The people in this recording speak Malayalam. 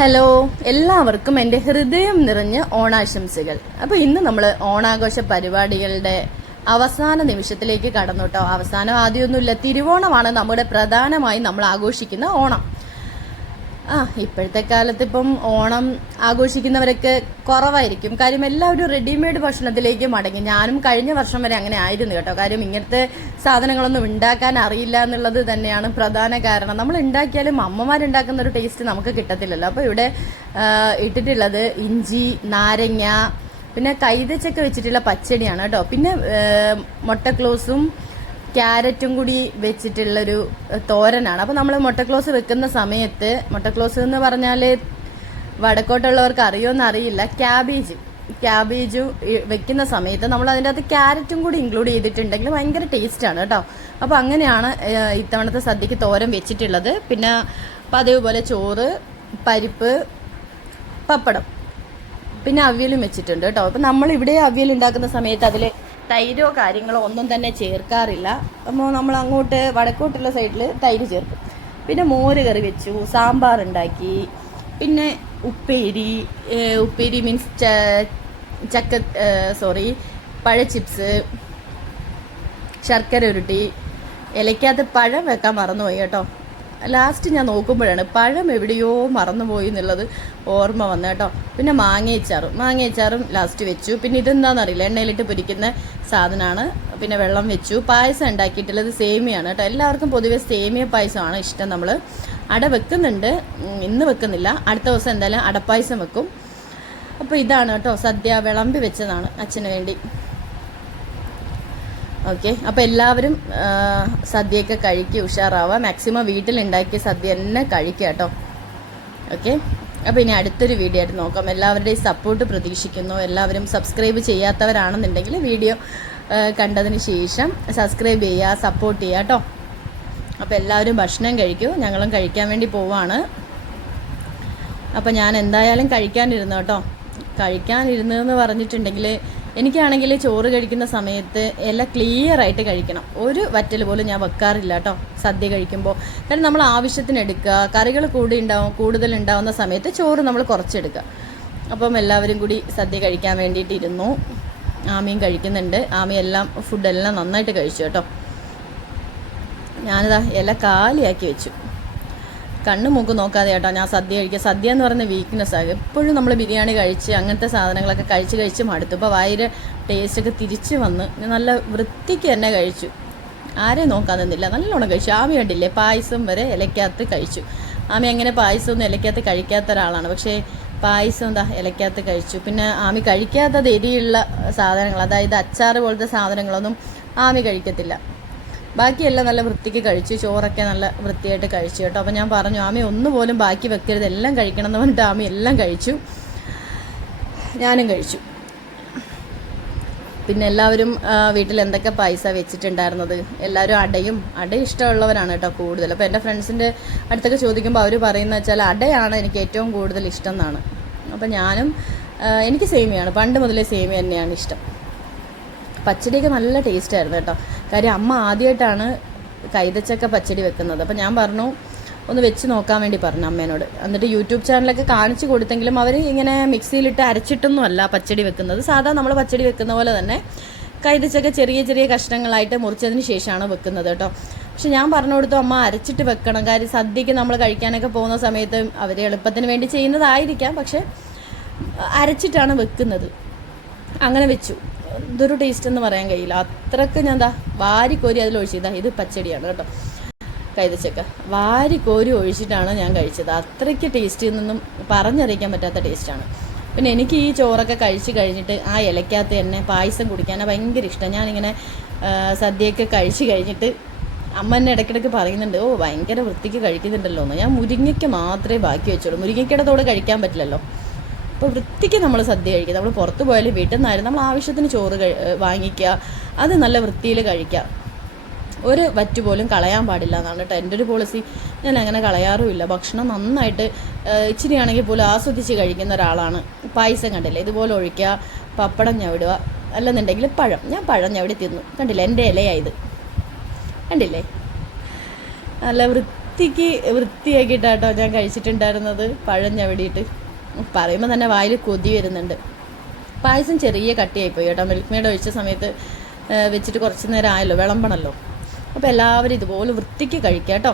ഹലോ, എല്ലാവർക്കും എൻ്റെ ഹൃദയം നിറഞ്ഞ ഓണാശംസകൾ. അപ്പോൾ ഇന്ന് നമ്മൾ ഓണാഘോഷ പരിപാടികളുടെ അവസാന നിമിഷത്തിലേക്ക് കടന്നു കേട്ടോ. അവസാനം ആദ്യമൊന്നുമില്ല, തിരുവോണമാണ് നമ്മുടെ പ്രധാനമായും നമ്മൾ ആഘോഷിക്കുന്ന ഓണം. ഇപ്പോഴത്തെ കാലത്ത് ഇപ്പം ഓണം ആഘോഷിക്കുന്നവരൊക്കെ കുറവായിരിക്കും. കാര്യം എല്ലാവരും റെഡിമെയ്ഡ് ഭക്ഷണത്തിലേക്ക് മടങ്ങി. ഞാനും കഴിഞ്ഞ വർഷം വരെ അങ്ങനെ ആയിരുന്നു കേട്ടോ. കാര്യം ഇങ്ങനത്തെ സാധനങ്ങളൊന്നും ഉണ്ടാക്കാൻ അറിയില്ല എന്നുള്ളത് തന്നെയാണ് പ്രധാന കാരണം. നമ്മൾ ഉണ്ടാക്കിയാലും അമ്മമാരുണ്ടാക്കുന്ന ഒരു ടേസ്റ്റ് നമുക്ക് കിട്ടത്തില്ലല്ലോ. അപ്പോൾ ഇവിടെ ഇട്ടിട്ടുള്ളത് ഇഞ്ചി, നാരങ്ങ, പിന്നെ കൈതച്ചക്ക വെച്ചിട്ടുള്ള പച്ചടിയാണ് കേട്ടോ. പിന്നെ മുട്ടക്ലോസും ക്യാരറ്റും കൂടി വെച്ചിട്ടുള്ളൊരു തോരനാണ്. അപ്പോൾ നമ്മൾ മുട്ടക്ലോസ് വെക്കുന്ന സമയത്ത്, മുട്ടക്ലോസ് എന്ന് പറഞ്ഞാൽ വടക്കോട്ടുള്ളവർക്ക് അറിയുമെന്ന് അറിയില്ല, ക്യാബേജ് വെക്കുന്ന സമയത്ത് നമ്മൾ അതിൻ്റെ അകത്ത് ക്യാരറ്റും കൂടി ഇൻക്ലൂഡ് ചെയ്തിട്ടുണ്ടെങ്കിൽ ഭയങ്കര ടേസ്റ്റാണ് കേട്ടോ. അപ്പോൾ അങ്ങനെയാണ് ഇത്തവണത്തെ സദ്യക്ക് തോരൻ വെച്ചിട്ടുള്ളത്. പിന്നെ പതിവ് പോലെ ചോറ്, പരിപ്പ്, പപ്പടം, പിന്നെ അവിയലും വെച്ചിട്ടുണ്ട് കേട്ടോ. അപ്പോൾ നമ്മളിവിടെ അവിയൽ ഉണ്ടാക്കുന്ന സമയത്ത് അതിൽ തൈരോ കാര്യങ്ങളോ ഒന്നും തന്നെ ചേർക്കാറില്ല. അപ്പോൾ നമ്മൾ അങ്ങോട്ട് വടക്കോട്ടുള്ള സൈഡിൽ തൈര് ചേർക്കും. പിന്നെ മോര് കറി വെച്ചു, സാമ്പാർ ഉണ്ടാക്കി, പിന്നെ ഉപ്പേരി മീൻസ് പഴ ചിപ്സ്, ശർക്കര ഉരുട്ടി, ഇലയ്ക്കകത്ത് പഴം വെക്കാൻ മറന്നുപോയി കേട്ടോ. ലാസ്റ്റ് ഞാൻ നോക്കുമ്പോഴാണ് പഴം എവിടെയോ മറന്നുപോയി എന്നുള്ളത് ഓർമ്മ വന്നു കേട്ടോ. പിന്നെ മാങ്ങയച്ചാറും ലാസ്റ്റ് വെച്ചു. പിന്നെ ഇതെന്താണെന്നറിയില്ല, എണ്ണയിലിട്ട് പൊരിക്കുന്ന സാധനമാണ്. പിന്നെ വെള്ളം വെച്ചു. പായസം ഉണ്ടാക്കിയിട്ടുള്ളത് സേമിയാണ് കേട്ടോ. എല്ലാവർക്കും പൊതുവെ സേമിയ പായസമാണ് ഇഷ്ടം. നമ്മൾ അട വെക്കുന്നുണ്ട്, ഇന്ന് വെക്കുന്നില്ല, അടുത്ത ദിവസം എന്തായാലും അടപ്പായസം വെക്കും. അപ്പോൾ ഇതാണ് കേട്ടോ സദ്യ. വിളമ്പി വെച്ചതാണ് അച്ഛന് വേണ്ടി. ഓക്കെ, അപ്പോൾ എല്ലാവരും സദ്യയൊക്കെ കഴിക്കുക, ഉഷാറാവുക. മാക്സിമം വീട്ടിലുണ്ടാക്കിയ സദ്യ തന്നെ കഴിക്കുക കേട്ടോ. ഓക്കെ, അപ്പോൾ ഇനി അടുത്തൊരു വീഡിയോ ആയിട്ട് നോക്കാം. എല്ലാവരുടെയും സപ്പോർട്ട് പ്രതീക്ഷിക്കുന്നു. എല്ലാവരും സബ്സ്ക്രൈബ് ചെയ്യാത്തവരാണെന്നുണ്ടെങ്കിൽ വീഡിയോ കണ്ടതിന് ശേഷം സബ്സ്ക്രൈബ് ചെയ്യുക, സപ്പോർട്ട് ചെയ്യുക കേട്ടോ. അപ്പോൾ എല്ലാവരും ഭക്ഷണം കഴിക്കൂ, ഞങ്ങളും കഴിക്കാൻ വേണ്ടി പോവാണ്. അപ്പോൾ ഞാൻ എന്തായാലും കഴിക്കാനിരുന്നു കേട്ടോ. കഴിക്കാനിരുന്നതെന്ന് പറഞ്ഞിട്ടുണ്ടെങ്കിൽ എനിക്കാണെങ്കിൽ ചോറ് കഴിക്കുന്ന സമയത്ത് എല്ലാം ക്ലിയർ ആയിട്ട് കഴിക്കണം. ഒരു വറ്റൽ പോലും ഞാൻ വെക്കാറില്ല കേട്ടോ സദ്യ കഴിക്കുമ്പോൾ. കാരണം നമ്മൾ ആവശ്യത്തിന് എടുക്കുക, കറികൾ കൂടുതൽ ഉണ്ടാവുന്ന സമയത്ത് ചോറ് നമ്മൾ കുറച്ചെടുക്കുക. അപ്പം എല്ലാവരും കൂടി സദ്യ കഴിക്കാൻ വേണ്ടിയിട്ടിരുന്നു. ആമിയും കഴിക്കുന്നുണ്ട്. ആമി ഫുഡെല്ലാം നന്നായിട്ട് കഴിച്ചു കേട്ടോ. ഞാനിതാ ഇല കാലിയാക്കി വെച്ചു. കണ്ണു മൂക്ക് നോക്കാതെ കേട്ടോ ഞാൻ സദ്യ കഴിക്കുക. സദ്യ എന്ന് പറയുന്ന വീക്ക്നെസ്സാണ്. എപ്പോഴും നമ്മൾ ബിരിയാണി കഴിച്ച് അങ്ങനത്തെ സാധനങ്ങളൊക്കെ കഴിച്ച് മടുത്തു. ഇപ്പോൾ വായിലെ ടേസ്റ്റൊക്കെ തിരിച്ച് വന്ന് നല്ല വൃത്തിക്ക് തന്നെ കഴിച്ചു. ആരെയും നോക്കാൻ നിന്നില്ല, നല്ലോണം കഴിച്ചു. ആമി കണ്ടില്ലേ, പായസം വരെ ഇലയ്ക്കകത്ത് കഴിച്ചു. ആമി അങ്ങനെ പായസമൊന്നും ഇലയ്ക്കകത്ത് കഴിക്കാത്ത ഒരാളാണ്, പക്ഷേ പായസം ഇലയ്ക്കകത്ത് കഴിച്ചു. പിന്നെ ആമി കഴിക്കാത്തത് എരിയുള്ള സാധനങ്ങൾ, അതായത് അച്ചാറ് പോലത്തെ സാധനങ്ങളൊന്നും ആമി കഴിക്കത്തില്ല. ബാക്കിയെല്ലാം നല്ല വൃത്തിക്ക് കഴിച്ചു. ചോറൊക്കെ നല്ല വൃത്തിയായിട്ട് കഴിച്ചു കേട്ടോ. അപ്പോൾ ഞാൻ പറഞ്ഞു ആമി ഒന്നുപോലും ബാക്കി വെക്കരുത്, എല്ലാം കഴിക്കണം എന്ന് പറഞ്ഞിട്ട് ആമി എല്ലാം കഴിച്ചു. ഞാനും കഴിച്ചു. പിന്നെ എല്ലാവരും വീട്ടിൽ എന്തൊക്കെ പായസം വെച്ചിട്ടുണ്ടായിരുന്നത്, എല്ലാവരും അട ഇഷ്ടമുള്ളവരാണ് കേട്ടോ കൂടുതൽ. അപ്പോൾ എൻ്റെ ഫ്രണ്ട്സിൻ്റെ അടുത്തൊക്കെ ചോദിക്കുമ്പോൾ അവർ പറയുന്നത് വെച്ചാൽ അടയാണ് എനിക്ക് ഏറ്റവും കൂടുതൽ ഇഷ്ടം എന്നാണ്. അപ്പോൾ എനിക്ക് സേമിയാണ്, പണ്ട് മുതലേ സേമിയ തന്നെയാണ് ഇഷ്ടം. പച്ചടിയൊക്കെ നല്ല ടേസ്റ്റായിരുന്നു കേട്ടോ. കാര്യം അമ്മ ആദ്യമായിട്ടാണ് കൈതച്ചക്ക പച്ചടി വെക്കുന്നത്. അപ്പോൾ ഞാൻ പറഞ്ഞു ഒന്ന് വെച്ച് നോക്കാൻ വേണ്ടി പറഞ്ഞു അമ്മേനോട്. എന്നിട്ട് യൂട്യൂബ് ചാനലൊക്കെ കാണിച്ചു കൊടുത്തെങ്കിലും അവർ ഇങ്ങനെ മിക്സിയിലിട്ട് അരച്ചിട്ടൊന്നും അല്ല പച്ചടി വെക്കുന്നത്. സാധാ നമ്മൾ പച്ചടി വെക്കുന്ന പോലെ തന്നെ കൈതച്ചക്ക ചെറിയ ചെറിയ കഷ്ണങ്ങളായിട്ട് മുറിച്ചതിന് ശേഷമാണ് വെക്കുന്നത് കേട്ടോ. പക്ഷെ ഞാൻ പറഞ്ഞു കൊടുത്തു അമ്മ അരച്ചിട്ട് വെക്കണം. കാര്യം സദ്യക്ക് നമ്മൾ കഴിക്കാനൊക്കെ പോകുന്ന സമയത്ത് അവർ എളുപ്പത്തിന് വേണ്ടി ചെയ്യുന്നതായിരിക്കാം, പക്ഷെ അരച്ചിട്ടാണ് വെക്കുന്നത്. അങ്ങനെ വെച്ചു. ഇതൊരു ടേസ്റ്റ് എന്ന് പറയാൻ കഴിയില്ല, അത്രയ്ക്ക് ഞാൻ വാരിക്കോരി അതിലൊഴിച്ചത്. ഇത് പച്ചടിയാണ് കേട്ടോ, കൈതച്ചക്ക വാരിക്കോരി ഒഴിച്ചിട്ടാണ് ഞാൻ കഴിച്ചത്. അത്രയ്ക്ക് ടേസ്റ്റ് എന്നൊന്നും പറഞ്ഞറിയിക്കാൻ പറ്റാത്ത ടേസ്റ്റാണ്. പിന്നെ എനിക്ക് ഈ ചോറൊക്കെ കഴിച്ച് കഴിഞ്ഞിട്ട് ആ ഇലയ്ക്കകത്ത് തന്നെ പായസം കുടിക്കാനാണ് ഭയങ്കര ഇഷ്ടം. ഞാനിങ്ങനെ സദ്യയൊക്കെ കഴിച്ച് കഴിഞ്ഞിട്ട് അമ്മ എന്നെ ഇടയ്ക്കിടയ്ക്ക് പറയുന്നുണ്ട്, ഭയങ്കര വൃത്തിക്ക് കഴിക്കുന്നുണ്ടല്ലോ എന്ന്. ഞാൻ മുരിങ്ങയ്ക്ക് മാത്രമേ ബാക്കി വെച്ചോളൂ. മുരിങ്ങയ്ക്കയുടെ തോടെ കഴിക്കാൻ പറ്റില്ലല്ലോ. അപ്പോൾ വൃത്തിക്ക് നമ്മൾ സദ്യ കഴിക്കുക. നമ്മൾ പുറത്ത് പോയാലും വീട്ടിൽ നിന്നായാലും നമ്മൾ ആവശ്യത്തിന് ചോറ് വാങ്ങിക്കുക, അത് നല്ല വൃത്തിയിൽ കഴിക്കുക. ഒരു വറ്റ് പോലും കളയാൻ പാടില്ല എന്നാണ് കേട്ടോ എൻ്റെ ഒരു പോളിസി. ഞാൻ അങ്ങനെ കളയാറുമില്ല. ഭക്ഷണം നന്നായിട്ട് ഇച്ചിരിയാണെങ്കിൽ പോലും ആസ്വദിച്ച് കഴിക്കുന്ന ഒരാളാണ്. പായസം കണ്ടില്ലേ, ഇതുപോലെ ഒഴിക്കുക, പപ്പടം ഞവിടുക, അല്ലെന്നുണ്ടെങ്കിൽ ഞാൻ പഴം ഞവിടി തിന്നു. കണ്ടില്ലേ, എൻ്റെ ഇലയായത് കണ്ടില്ലേ, നല്ല വൃത്തിയാക്കിയിട്ടാട്ടോ ഞാൻ കഴിച്ചിട്ടുണ്ടായിരുന്നത്. പഴം ഞവടിയിട്ട് പറയുമ്പോൾ തന്നെ വായിൽ കൊതി വരുന്നുണ്ട്. പായസം ചെറിയ കട്ടിയായിപ്പോയി കേട്ടോ. മിൽക്ക് മെയ്ഡ് ഒഴിച്ച സമയത്ത് വെച്ചിട്ട് കുറച്ച് നേരം ആയല്ലോ, വിളമ്പണമല്ലോ. അപ്പോൾ എല്ലാവരും ഇതുപോലെ വൃത്തിക്ക് കഴിക്കാം കേട്ടോ.